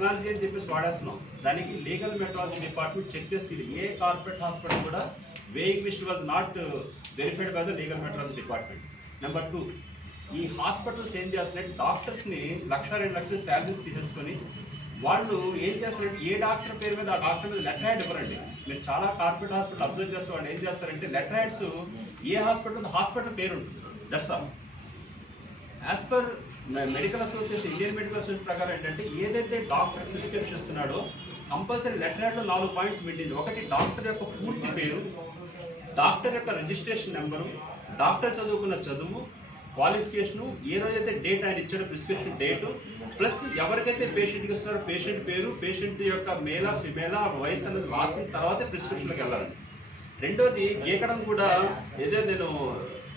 Technology అని చెప్పేసి వాడేస్తున్నాం. దానికి లీగల్ మెట్రాలజీ డిపార్ట్మెంట్ చెక్ చేసి ఏ కార్పొరేట్ హాస్పిటల్ కూడా weighing wrist was not verified by the legal metrology department number two ఈ హాస్పిటల్స్ ఏం చేస్తున్నారంటే డాక్టర్స్ని లక్ష రెండు లక్షలు శాలరీస్ తీసేసుకొని వాళ్ళు ఏం చేస్తారంటే ఏ డాక్టర్ పేరు మీద ఆ డాక్టర్ మీద లెటర్ హ్యాడ్ ఇవ్వరండి. మీరు చాలా కార్పొరేట్ హాస్పిటల్ అబ్జర్వ్ చేస్తే వాళ్ళు ఏం చేస్తారంటే లెటర్ హ్యాడ్స్ ఏ హాస్పిటల్ హాస్పిటల్ పేరు ఉంటుంది that's all as per medical association Indian medical association ప్రకారం ఏంటంటే ఏదైతే డాక్టర్ ప్రిస్క్రిప్షన్ ఇస్తున్నాడో కంపల్సరీ లెటర్ నాలుగు పాయింట్స్ మెయింటైన్ ఒకటి డాక్టర్ యొక్క పూర్తి పేరు డాక్టర్ యొక్క రిజిస్ట్రేషన్ నెంబరు డాక్టర్ చదువుకున్న చదువు క్వాలిఫికేషను ఏ రోజైతే డేట్ ఆయన ఇచ్చాడో ప్రిస్క్రిప్షన్ డేటు ప్లస్ ఎవరికైతే పేషెంట్కి ఇస్తున్నారో పేషెంట్ పేరు పేషెంట్ యొక్క మేలా ఫిమేలా వయసు అనేది రాసిన తర్వాతే ప్రిస్క్రిప్షన్కి వెళ్ళాలి. రెండోది గీకడం కూడా ఏదో నేను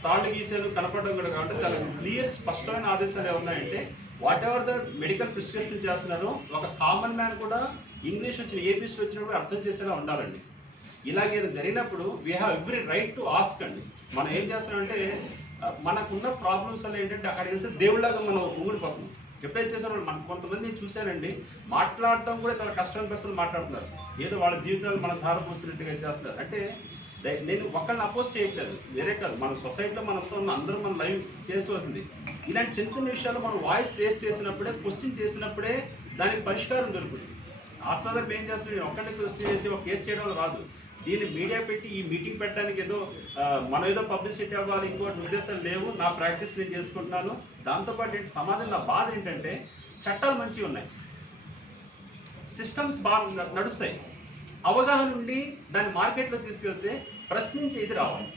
తాళ్ళు గీసేలు కనపడడం కూడా కాబట్టి చాలా క్లియర్ స్పష్టమైన ఆదేశాలు ఏమున్నాయంటే whatever the medical prescription చేస్తున్నారో ఒక కామన్ మ్యాన్ కూడా ఇంగ్లీష్ వచ్చిన ఏపీస్ వచ్చినప్పుడు అర్థం చేసేలా ఉండాలండి. ఇలాగే జరిగినప్పుడు we have every right to ask అండి. మనం ఏం చేస్తామంటే మనకున్న ప్రాబ్లమ్స్ అలా ఏంటంటే అక్కడ చేస్తే దేవుళ్ళగా మనం ఊడిపోతున్నాం ఎప్పుడైతే చేశారో మనం కొంతమంది చూశానండి మాట్లాడటం కూడా చాలా కష్టం పరిస్థితులు మాట్లాడుతున్నారు. ఏదో వాళ్ళ జీవితాలు మన ధారపోసినట్టుగా చేస్తున్నారు. అంటే నేను ఒకళ్ళని అపోజ్ చేయట్లేదు. వేరే కాదు. మన సొసైటీలో మనతో ఉన్న అందరూ మనం లైవ్ చేసుకోవాల్సింది ఇలాంటి చిన్న చిన్న విషయాలు మనం వాయిస్ రేస్ చేసినప్పుడే క్వశ్చన్ చేసినప్పుడే దానికి పరిష్కారం దొరుకుతుంది. ఆస్వాదం ఏం చేస్తున్నాడు? ఒక్కడిని క్వశ్చన్ చేసి ఒక కేసు చేయడం రాదు. దీన్ని మీడియా పెట్టి ఈ మీటింగ్ పెట్టడానికి ఏదో మనం ఏదో పబ్లిసిటీ అవ్వాలి ఇంకోటి ఉద్దేశాలు లేవు. నా ప్రాక్టీస్ నేను చేసుకుంటున్నాను. దాంతోపాటు ఏంటి? సమాజం నా బాధ ఏంటంటే చట్టాలు మంచిగా ఉన్నాయి. సిస్టమ్స్ బాగా నడుస్తాయి. అవగాహన ఉండి దాన్ని మార్కెట్లో తీసుకెళ్తే ప్రశ్నించి ఇది రావాలి.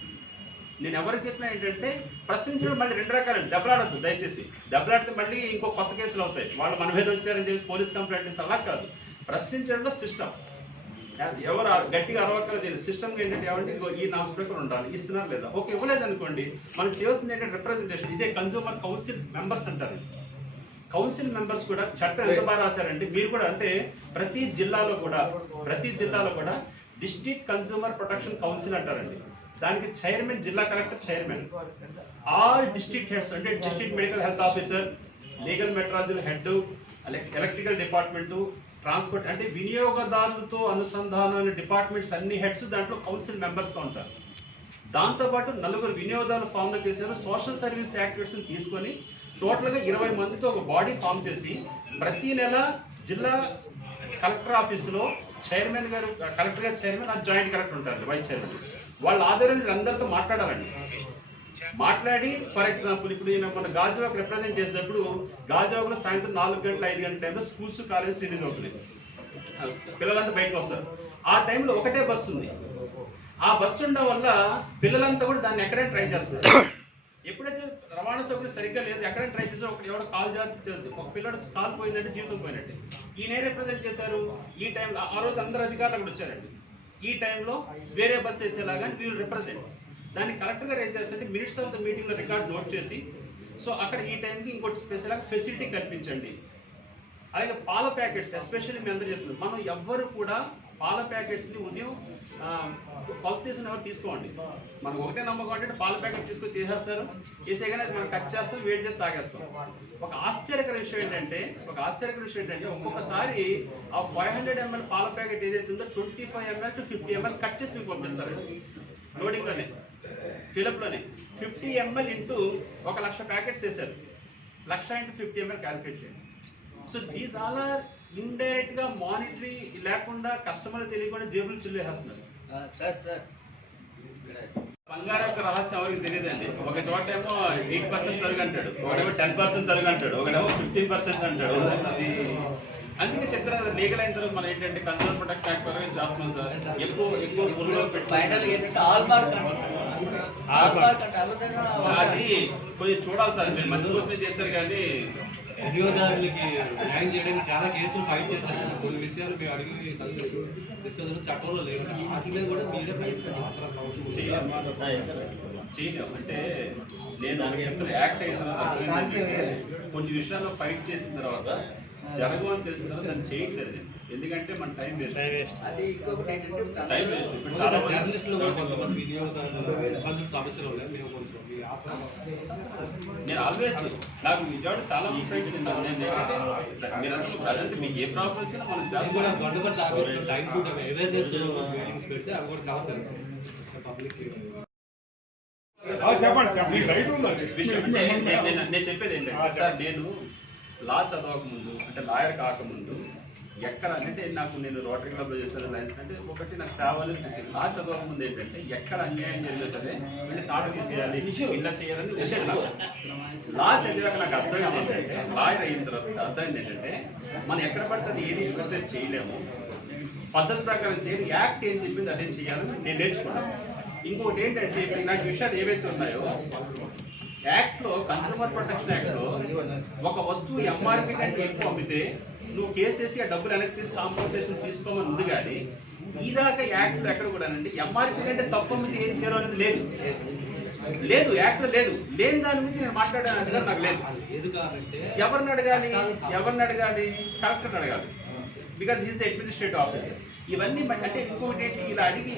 నేను ఎవరికి చెప్పినా ఏంటంటే ప్రశ్నించడం మళ్ళీ రెండు రకాలు. దెబ్బలాడద్దు దయచేసి. దెబ్బలాడితే మళ్ళీ ఇంకో కొత్త కేసులు అవుతాయి. వాళ్ళు మన మీద వచ్చారని చెప్పి పోలీస్ కంప్లైంట్ అలా కాదు. ప్రశ్నించడంలో సిస్టమ్. ఎవరు గట్టిగా అరవక్కల తెలియదు సిస్టమ్ ఏంటంటే ఏమంటే ఇదిగో ఈ నామ్స్ ప్రకారం ఉండాలి. ఇస్తున్నారు లేదా? ఓకే ఇవ్వలేదు అనుకోండి మనం చేయాల్సింది ఏంటంటే రిప్రజెంటేషన్ ఇదే కన్సూమర్ కౌన్సిల్ మెంబర్స్ అంటారు. కౌన్సిల్ మెంబర్స్ కూడా చట్టం ఎంత బాగా రాశారంటే మీరు కూడా అంటే ప్రతి జిల్లాలో కూడా ప్రతి జిల్లాలో కూడా డిస్ట్రిక్ట్ కన్సూమర్ ప్రొటెక్షన్ కౌన్సిల్ అంటారండి. దానికి చైర్మన్ జిల్లా collector chairman. All district heads అంటే district medical health officer legal metrology head electrical department transport అంటే వినియోగదారులతో అనుసంధానమైన డిపార్ట్మెంట్స్ అన్ని హెడ్స్ దాంట్లో కౌన్సిల్ మెంబర్స్గా ఉంటారు. దాంతోపాటు నలుగురు వినియోగదారులు ఫామ్లో చేశారు. సోషల్ సర్వీస్ యాక్టివిటీస్ని తీసుకొని టోటల్గా ఇరవై మందితో ఒక బాడీ ఫామ్ చేసి ప్రతి నెల జిల్లా కలెక్టర్ ఆఫీసులో చైర్మన్ గారు కలెక్టర్ గారు చైర్మన్ ఆ జాయింట్ కలెక్టర్ ఉంటారు వైస్ చైర్మన్. వాళ్ళ ఆధ్వర్యంలో అందరితో మాట్లాడాలండి. మాట్లాడి ఫర్ ఎగ్జాంపుల్ ఇప్పుడు ఈయన మన గాజువాక్ రిప్రజెంట్ చేసేటప్పుడు గాజువాక్లో సాయంత్రం నాలుగు గంటల ఐదు గంటల టైంలో స్కూల్స్ కాలేజెస్ రిలీజ్ అవుతుంది. పిల్లలంతా బయటకు వస్తారు. ఆ టైంలో ఒకటే బస్సు ఉంది. ఆ బస్సు ఉండడం వల్ల పిల్లలంతా కూడా దాన్ని ఎక్కడైనా ట్రై చేస్తారు. ఎప్పుడైతే రవాణా సౌకర్యం సరిగ్గా లేదు. ఎక్కడైనా ట్రై చేస్తే ఒకటి ఎవడో కాల్ చేస్తుంది ఒక పిల్లడు కాల్ పోయిందంటే జీవితం పోయినట్టే. ఈయన రిప్రజెంట్ చేశారు. ఈ టైంలో ఆ రోజు అందరు అధికారులు అక్కడ వచ్చారండి. ఈ టైంలో వేరే బస్ వేసేలాగా వీళ్ళు రిప్రజెంట్ దాన్ని కరెక్ట్గా రేజ్ చేస్తే మినిట్స్ ఆఫ్ ద మీటింగ్లో రికార్డ్ నోట్ చేసి సో అక్కడ ఈ టైంకి ఇంకోటి స్పెషల్గా ఫెసిలిటీ కల్పించండి. అలాగే పాల ప్యాకెట్స్ ఎస్పెషల్లీ మీ అందరూ చెప్తున్నారు. మనం ఎవ్వరు కూడా పాల ప్యాకెట్స్ని ఉదయం పప్పు తీసిన ఎవరు తీసుకోండి. మనకు ఒకటే నమ్మకం అంటే పాల ప్యాకెట్ తీసుకొని తీసేస్తారు. తీసేగానే అది మనం కట్ చేస్తాం వేడి చేసి తాగేస్తాం. ఒక ఆశ్చర్యకర విషయం ఏంటంటే ఒక ఆశ్చర్యకర విషయం ఏంటంటే ఒక్కొక్కసారి ఆ ఫైవ్ హండ్రెడ్ ఎంఎల్ పాల ప్యాకెట్ ఏదైతే ఉందో twenty five ML to fifty ML cut చేసి మీకు పంపిస్తారు. లోడింగ్లోనే ఫిలప్లోనే. ఫిఫ్టీ ఎంఎల్ ఇంటూ ఒక లక్ష ప్యాకెట్స్ వేశారు లక్ష ఇంటూ ఫిఫ్టీ ఎంఎల్ క్యాలిక్యులేట్ చేయండి. సో దీస్ ఆల్ ఆర్ ఇండైరెక్ట్గా మానిటరీ లేకుండా కస్టమర్ తెలియకుండా జేబులు చిల్లేసేస్తున్నారు. Sir sir. బంగారం యొక్క రహస్యం ఎవరికి తెలియదండి? ఒక చోట ఏమో ఎయిట్ పర్సెంట్ తరుగు అంటాడు. ఒకడేమో టెన్ పర్సెంట్ తరుగు అంటాడు. ఒకడేమో ఫిఫ్టీన్ పర్సెంట్ అంటాడు. అది అందుకే చెప్తున్నారు లీగల్ అయిన తర్వాత మనం ఏంటంటే కన్సూమర్ ప్రొటెక్ట్ యాక్ట్ ప్రకారం చేస్తున్నాం సార్. ఎక్కువ ఎక్కువ పురుగులు ఫైనల్ ఏంటంటే ఆల్ మార్క్ ఆల్ మార్క్ అంటే అబద్ధంగా అది కొంచెం చూడాలి సార్. మీరు మంచి కోసమే చేస్తారు కానీ వినియోగదారులకి న్యాయం చేయడానికి చాలా కేసులు ఫైట్ చేశారు. కొన్ని విషయాలు మేము అడిగి డిస్కషన్ చట్టంలో లేవు. వాటి మీద కూడా మీరే ఫైట్ చేయలేము. అంటే నేను అసలు యాక్ట్ అయిన తర్వాత కొన్ని విషయాల్లో ఫైట్ చేసిన తర్వాత జరగమని తెలిసిన తర్వాత దాన్ని చేయట్లేదు. నేను ఎందుకంటే మన టైం వేస్ట్. అది ఇంకొకటి ఏంటంటే ఇప్పుడు టైం వేస్ట్. ఇప్పుడు చాలా జర్నలిస్టులు కూడా కొంతమంది వినియోగదారులు ఇబ్బందులు సమస్యలు ఉన్నాయి. మేము కొంచెం మీ ఆసరా నేను ఆల్వేస్ నాకు విజయవాడ చాలా ఫ్రెండ్స్ మీరు అసలు ప్రజెంట్ మీకు ఏ ప్రాబ్లం వచ్చినా మనం అది కూడా చేస్తాం గవర్నమెంట్ ఆఫీసులో time to time awareness meetings పెడితే అవి కూడా కవర్ పబ్లిక్ చెప్పండి చెప్పండి. మీకు రైట్ ఉందండి విషయం అంటే నేను- చెప్పేది ఏంటంటే. సార్ నేను లా చదవక ముందు అంటే లాయర్ కాకముందు ఎక్కడ అంటే నాకు నేను రోటరీ క్లబ్లో చేశాను లైన్స్ అంటే ఒకటి నాకు సేవ అనేది లా చదవక ముందు ఏంటంటే ఎక్కడ అన్యాయం జరిగినా సరే వీళ్ళు తాట తీసేయాలి. ఇలా చేయాలని ఉండేది లా చదివాక నాకు అర్థం ఏంటంటే లాయర్ అయిన తర్వాత అర్థమైంది ఏంటంటే మనం ఎక్కడ పడితే అది ఏది పడితే చేయలేము. పద్ధతి ప్రకారం చేయాలి యాక్ట్ ఏం చెప్పింది అదేం చేయాలని నేను నేర్చుకున్నాను ఇంకోటి ఏంటంటే నాకు విషయాలు ఏవైతే ఉన్నాయో యాక్ట్లో కన్సూమర్ ప్రొటెక్షన్ యాక్ట్లో ఒక వస్తువు ఎంఆర్పి కంటే ఎక్కువ అమ్మితే నువ్వు కేసేసి ఆ డబ్బులు వెనక్కి తీసి కాంపన్సేషన్ తీసుకోమని ఉంది కానీ ఇదాకా యాక్ట్లో ఎక్కడ కూడా ఎంఆర్పి కంటే తక్కువ అమ్మితే ఏం చేయాలో అనేది లేదు. లేదు యాక్ట్లో లేదు. లేని దాని గురించి నేను మాట్లాడాను నాకు లేదు. ఎవరిని అడగాలి? ఎవరిని అడగాలి? కలెక్టర్ అడగాలి. బికాస్ ఈజ్ అడ్మినిస్ట్రేటివ్ ఆఫీసర్ ఇవన్నీ అంటే ఇంకొకటి ఏంటి ఇలా అడిగి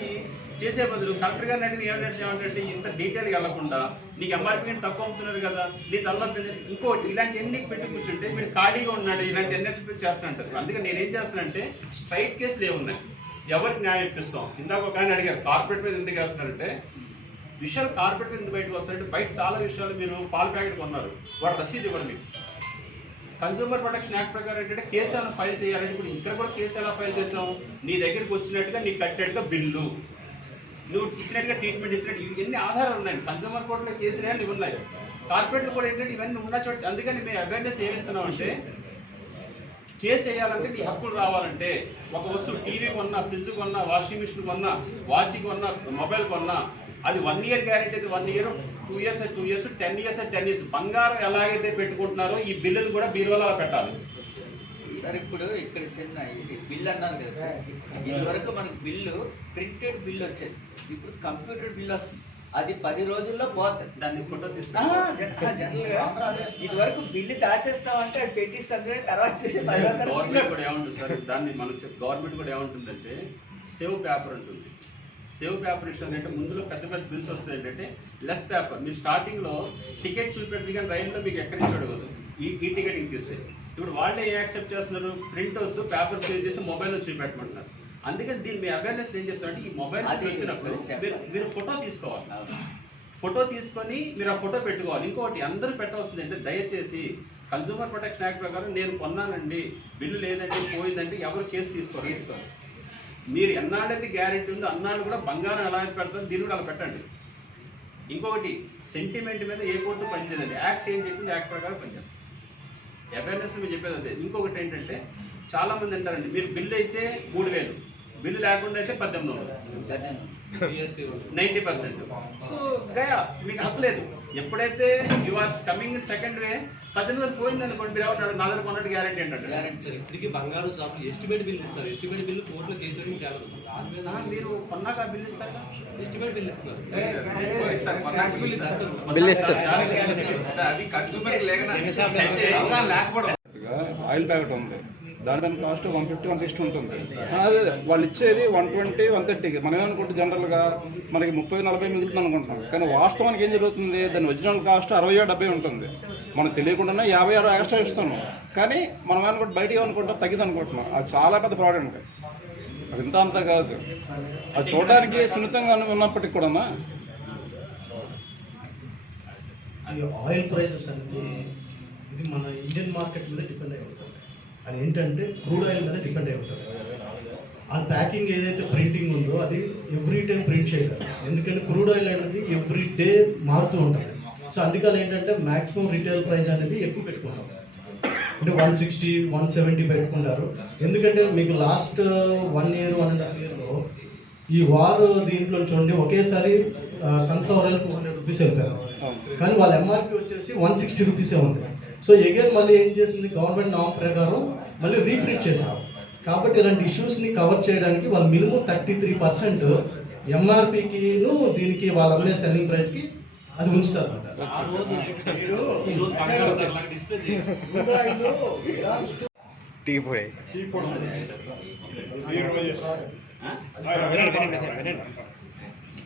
చేసే బదులు కలెక్టర్ గారిని అడిగి ఏమంటే ఇంత డీటెయిల్ వెళ్ళకుండా నీకు ఎంఆర్పీ కంటే తక్కువ అవుతున్నారు కదా నీ తల్లి ఇంకోటి ఇలాంటి ఎన్ని పెట్టి కూర్చుంటే మీరు ఖాళీగా ఉన్నాడు ఇలాంటి ఎన్ని ఎక్స్పెక్ట్ చేస్తున్నట్టు అందుకే నేను ఏం చేస్తానంటే స్ట్రైట్ కేసులు ఏమున్నాయి ఎవరికి న్యాయం ఇప్పిస్తాం? ఇందాక ఒక ఆయన అడిగారు కార్పొరేట్ మీద ఎందుకు వేస్తున్నారంటే విషయాలు కార్పొరేట్ మీద ఎందుకు బయటకు వస్తారంటే బయట చాలా విషయాలు మీరు పాల ప్యాకెట్ కొన్నారు వాడు రసీదు ఇవ్వండి. మీకు కన్సూమర్ ప్రొటెక్షన్ యాక్ట్ ప్రకారం ఏంటంటే కేసు ఎలా ఫైల్ చేయాలంటే ఇప్పుడు ఇక్కడ కూడా కేసు ఎలా ఫైల్ చేసాం నీ దగ్గరికి వచ్చినట్టుగా నీకు కట్టినట్టుగా బిల్లు. నువ్వు ఇచ్చినట్టుగా ట్రీట్మెంట్ ఇచ్చినట్టు ఇవి ఎన్ని ఆధారాలు ఉన్నాయి? కన్సూమర్ కోర్టులో కేసులు అని ఉన్నాయి? కార్పొరేట్లు కూడా ఏంటంటే ఇవన్నీ ఉన్న చోట అందుకని మేము అవేర్నెస్ ఏమిస్తున్నాం అంటే కేసు వేయాలంటే నీ హక్కులు రావాలంటే ఒక వస్తువు టీవీ కొన్నా ఫ్రిడ్జ్ కొన్నా వాషింగ్ మిషన్ కొన్నా వాచ్ కొన్నా మొబైల్ కొన్నా అది వన్ ఇయర్ గ్యారెంటీ అయితే one year two years two years ten years ten years బంగారం ఎలాగైతే పెట్టుకుంటున్నారో ఈ బిల్లులు కూడా బీరువాలో పెట్టాలి. సార్ ఇప్పుడు ఇక్కడ చిన్న ఇది బిల్ అన్నారు కదా ఇది వరకు మనకి బిల్లు ప్రింటెడ్ బిల్ వచ్చేది. ఇప్పుడు కంప్యూటర్ బిల్ వస్తుంది అది పది రోజుల్లో పోతుంది దాన్ని ఫోటో జనరల్గా ఇది వరకు బిల్లు దాచేస్తామంటే అది పెట్టిస్తాం తర్వాత గవర్నమెంట్ కూడా ఏమంటుంది సార్ దాన్ని మనం గవర్నమెంట్ కూడా ఏమంటుందంటే సేవ్ పేపర్ ఉంటుంది సేవ్ పేపర్ ఇష్టం అంటే ముందులో పెద్ద పెద్ద బిల్స్ వస్తాయి ఏంటంటే లెస్ పేపర్ మీరు స్టార్టింగ్లో టికెట్ చూపెట్టి కానీ రైల్లో మీకు ఎక్కడి నుంచి అడగదు. ఈ ఈ టికెట్ ఇంకిస్తే ఇప్పుడు వాళ్ళే ఏ యాక్సెప్ట్ చేస్తున్నారు? ప్రింట్ వద్దు పేపర్ సేవ్ చేసి మొబైల్లో చూపెట్టమంటున్నారు. అందుకని దీని మీ అవేర్నెస్ ఏం చెప్తారంటే ఈ మొబైల్ వచ్చినప్పుడు. మీరు మీరు ఫోటో తీసుకోవాలి. ఫోటో తీసుకొని మీరు ఆ ఫోటో పెట్టుకోవాలి. ఇంకోటి అందరూ పెట్టవలసింది అంటే దయచేసి కన్సూమర్ ప్రొటెక్షన్ యాక్ట్ ప్రకారం నేను కొన్నానండి. బిల్లు లేదంటే పోయిందంటే ఎవరు కేసు తీసుకోరు. తీసుకోరు. మీరు ఎన్నాళ్ళైతే గ్యారెంటీ ఉందో అన్నాళ్ళు కూడా బంగారం ఎలా పెడతారో దీన్ని కూడా అలా పెట్టండి. ఇంకొకటి సెంటిమెంట్ మీద ఏ కోర్టు పనిచేయదండి. యాక్ట్ ఏం చెప్పింది? యాక్ట్ ప్రకారం పనిచేస్తుంది. అవేర్నెస్ మీరు చెప్పేది అదే. ఇంకొకటి ఏంటంటే చాలా మంది అంటారండి మీరు బిల్లు అయితే మూడు వేలు బిల్లు లేకుండా అయితే పద్దెనిమిది వందలు. Ninety percent. సో గయా మీకు హక్కలేదు ఎప్పుడైతే you are coming second way పద్దెనిమిది పోయింది అనుకోండి మీరు నా దగ్గర కొన్నట్టు గ్యారెంటీ ఏంటంటే గ్యారెంటీ సార్. ఇప్పటికీ బంగారు షాపులు ఎస్టిమేట్ బిల్ ఇస్తారు. ఎస్టిమేట్ బిల్ కోర్టులో కేసు తేలదు దాని మీద మీరు కొన్నాక బిల్ ఇస్తారా. ఎస్టిమేట్ బిల్ ఇస్తున్నారు బిల్ ఇస్తారు? అది కన్సూమర్ లేకపోవడం. ఆయిల్ ప్యాకెట్ ఉంది. దాని cost one fifty one sixty ఉంటుంది. అదే వాళ్ళు ఇచ్చేది వన్ ట్వంటీ వన్ థర్టీకి మనం ఏమనుకుంటే జనరల్గా? మనకి ముప్పై నలభై మిగులుతుంది అనుకుంటున్నాం. కానీ వాస్తవానికి ఏం జరుగుతుంది? దాని ఒరిజినల్ కాస్ట్ అరవై డెబ్బై ఉంటుంది. మనం తెలియకుండానే యాభై ఆరు ఎక్స్ట్రా ఇస్తున్నాం. కానీ మనం ఏమనుకుంటే? బయట అనుకుంటాం తగ్గింది అనుకుంటున్నాం. అది చాలా పెద్ద ఫ్రాడ్ అండి. అది ఇంత అంత కాదు. అది చూడడానికి సున్నితంగా ఉన్నప్పటికీ కూడా ఆయిల్ ప్రైజెస్ అనేది ఇది మన ఇండియన్ మార్కెట్ మీద డిపెండ్ అయి ఉంటుంది. అది ఏంటంటే క్రూడ్ ఆయిల్ మీద డిపెండ్ అయి ఉంటుంది. ఆ ప్యాకింగ్ ఏదైతే ప్రింటింగ్ ఉందో అది ఎవ్రీ టైం ప్రింట్ చేయగలరు. ఎందుకంటే క్రూడ్ ఆయిల్ అనేది ఎవ్రీ డే మారుతూ ఉంటుంది. సో అందుకని ఏంటంటే మాక్సిమం రిటైల్ ప్రైస్ అనేది ఎక్కువ పెట్టుకుంటాం. అంటే వన్ సిక్స్టీ వన్ సెవెంటీ పెట్టుకుంటారు. ఎందుకంటే మీకు last one year one and half ఇయర్లో ఈ వార్ దీంట్లో చూడండి ఒకేసారి sunflower oil two hundred rupees వెళ్తారు కానీ వాళ్ళ ఎంఆర్పి వచ్చేసి వన్ సిక్స్టీ రూపీసే ఉంది. సో ఎగైన్ మళ్ళీ ఏం చేసింది? గవర్నమెంట్ నామ్ ప్రకారం మళ్ళీ రీప్రింట్ చేశారు కాబట్టి ఇలాంటి ఇష్యూస్ని కవర్ చేయడానికి వాళ్ళు మినిమం థర్టీ త్రీ పర్సెంట్ ఎంఆర్పికిను దీనికి వాళ్ళు అమ్మే సెల్లింగ్ ప్రైస్కి అది ఉంచుతారు టీ పొడి టీ పొడి?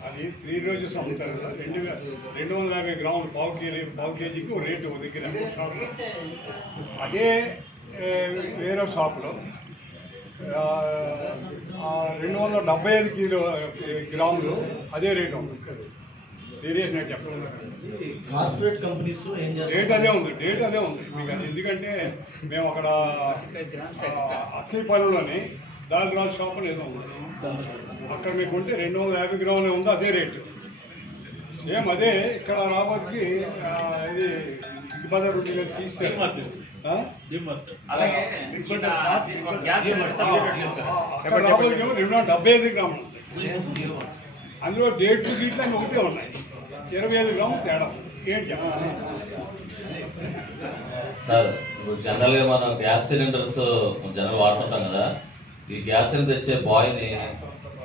అది త్రీ రోజెస్ అమ్ముతారు కదా. రెండు రెండు వందల యాభై గ్రాములు పావు కేజీ పావు కేజీకి రేటు దగ్గర. అదే వేరే షాప్లో. రెండు వందల డెబ్బై ఐదు కిలో గ్రాములు అదే రేటు ఉంది. వేరియేషన్ అయితే కార్పొరేట్ కంపెనీస్ ఏం డేట్ అదే ఉంది డేట్ అదే ఉంది. మీకు అది ఎందుకంటే మేము అక్కడ అట్లీపాలెంలోని దాల్రాజ్ షాప్ అని ఏదో ఉంది. అక్కడ మీకు ఉంటే రెండు వందల యాభై గ్రాములే ఉంది అదే రేటు. సేమ్ అదే ఇక్కడ రాబోతుకి ఇది బజార్ ఉండి తీసారు రెండు వందల డెబ్బై ఐదు గ్రాములు అందులో డేట్ గీట్లు అన్నీ ఒకటే ఉన్నాయి. ఇరవై ఐదు గ్రాములు తేడా. ఏంటి చెప్పాలి సార్ ఇప్పుడు జనరల్గా మనం గ్యాస్ సిలిండర్స్ జనరల్ వాడుతుంటాం కదా. ఈ గ్యాస్ సిలిండర్ తెచ్చే బాయ్ని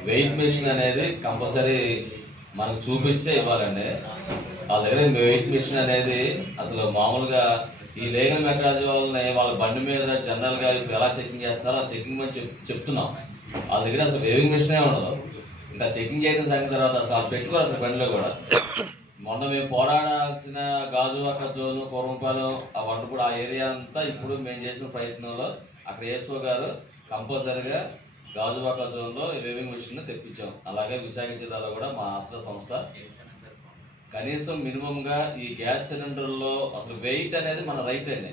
వెయిట్ మెషిన్ అనేది కంపల్సరీ మనకు చూపించే ఇవ్వాలండి. వాళ్ళ దగ్గర వెయిట్ మెషిన్ అనేది అసలు మామూలుగా ఈ లీగల్ మెట్రాలజీ వాళ్ళని వాళ్ళ బండి మీద జనరల్గా ఇప్పుడు ఎలా చెకింగ్ చేస్తారో ఆ చెకింగ్ అని చెప్ చెప్తున్నాం. వాళ్ళ దగ్గర అసలు వేవింగ్ మెషినే ఉండదు. ఇంకా చెకింగ్ చేయడం సంగతి తర్వాత అసలు వాళ్ళు పెట్టుకోరు అసలు బండిలో కూడా. మొన్న మేము పోరాడాల్సిన గాజువాక జోను పూర్వపాలెం ఆ కూడా ఆ ఏరియా అంతా ఇప్పుడు మేము చేసిన ప్రయత్నంలో అక్కడ ఏసో గారు కంపల్సరిగా గాజువాక జోన్లో వేవింగ్ మిషన్ తెప్పించాం. అలాగే విశాఖ జిల్లాలో కూడా మా ఆశ్ర సంస్థ కనీసం మినిమంగా ఈ గ్యాస్ సిలిండర్లో అసలు వెయిట్ అనేది మన రైట్ అండి.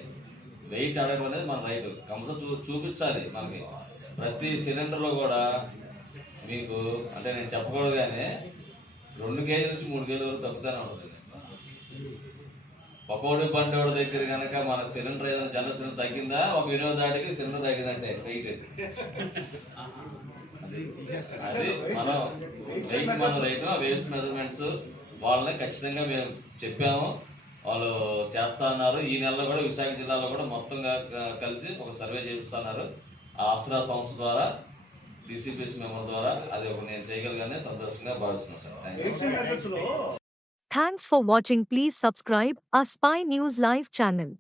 వెయిట్ అడగడం అనేది మన రైట్. కంపల్సరీ చూ చూపించాలి మనకి. ప్రతి సిలిండర్లో కూడా మీకు అంటే నేను చెప్పకూడదు కానీ రెండు కేజీల నుంచి మూడు కేజీల వరకు తగ్గుతూనే ఉంటుంది. పకోడి బండోడి దగ్గర కనుక మన సిలిండర్ ఏదైనా జనరల్ సిలిండర్ తగ్గిందా? ఒక వినోదాడికి సిలిండర్ తగ్గిందంటే వెయిట్. అది అది మనం వెయిట్ మన రైట్ వేస్ట్ మెజర్మెంట్స్ వాళ్ళని ఖచ్చితంగా మేము చెప్పాము. వాళ్ళు చేస్తా అన్నారు. ఈ నెలలో కూడా విశాఖ జిల్లాలో కూడా మొత్తంగా కలిసి ఒక సర్వే చేపిస్తున్నారు. ఆ ఆసరా సంస్థ ద్వారా టీసీపీఎస్ మెంబర్ ద్వారా అది ఒక నేను చేయగలిగానే సంతోషంగా భావిస్తున్నాను sir. Thank you Thanks for watching. Please subscribe our Spy News Live channel.